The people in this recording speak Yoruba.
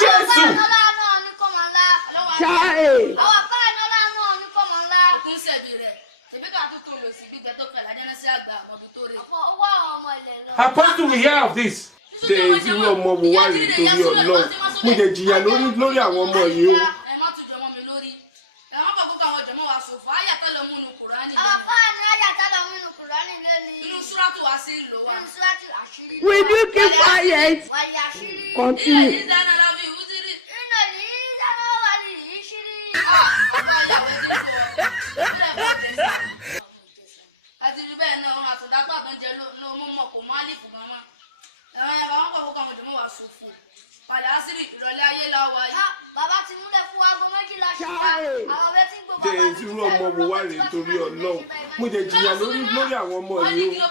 Jésù. Ṣáì. Apostle, we hear of this. Ṣé irú ọmọ wo wá rí torí Ọlọ́run? Mo jẹ jìyà lórí àwọn ọmọ yìí o. Will you keep quiet? Continue. Ṣé irú ọmọ wo wá rí torí Ọlọ́run? Mo jẹ jìyà lórí àwọn ọmọ yìí o.